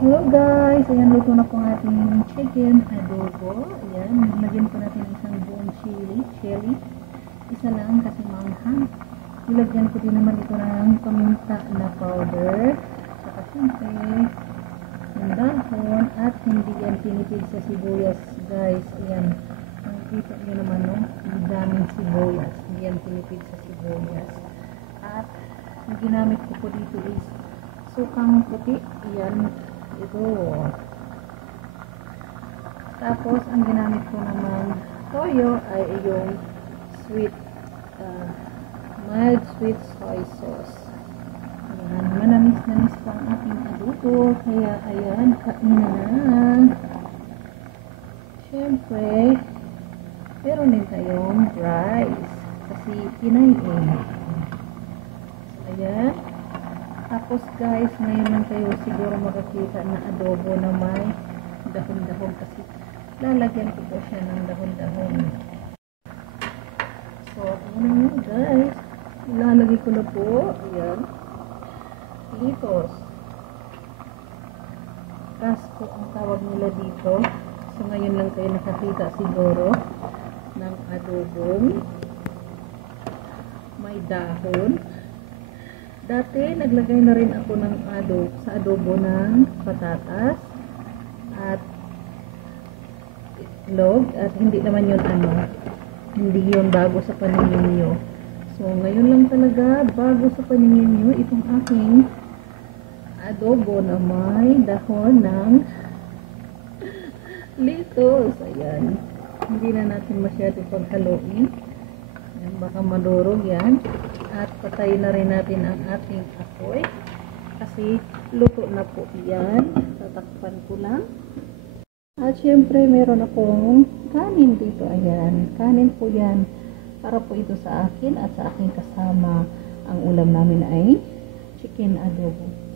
Hello guys! Ayan, luto na po ang ating chicken adobo. Ayan, lagyan po natin ng isang buong chili. Isa lang kasi manghang. Ilagyan ko din naman ito ng paminta na powder. Saka siyempre, yung dahon at hindi yan tinipid sa sibuyas guys. Ayan, nakikita nyo naman no? Ang daming sibuyas. Hindi yan tinipid sa sibuyas. At ang ginamit ko po dito is sukang puti. Ayan. Ito. Tapos, ang ginamit ko naman toyo ay yung sweet, mild sweet soy sauce. Ayan, manamis-namis pa ang ating adobo. Kaya, ayan, kain na. Siyempre, meron din tayong rice. Kasi, Pinay eh. Ayan. Tapos guys, ngayon lang kayo siguro makakita na adobo na may dahon-dahon kasi lalagyan ko po siya ng dahon-dahon. So, ano nga guys, ilalagay ko na po, ayan, litos. Kasko ang tawag nila dito. So, ngayon lang kayo nakakita siguro ng adobong may dahon. Dati, naglagay na rin ako ng sa adobo ng patatas at itlog at hindi naman yun hindi yun bago sa paningin nyo. So, ngayon lang talaga bago sa paningin nyo itong aking adobo na may dahon ng litos. Ayan. Hindi na natin masyado paghaluin. Ayan, baka madurog yan. At patayin na rin natin ang ating apoy. Kasi luto na po yan. Tatakpan ko lang. At syempre meron akong kanin dito. Ayan. Kanin po yan. Para po ito sa akin at sa aking kasama. Ang ulam namin ay chicken adobo.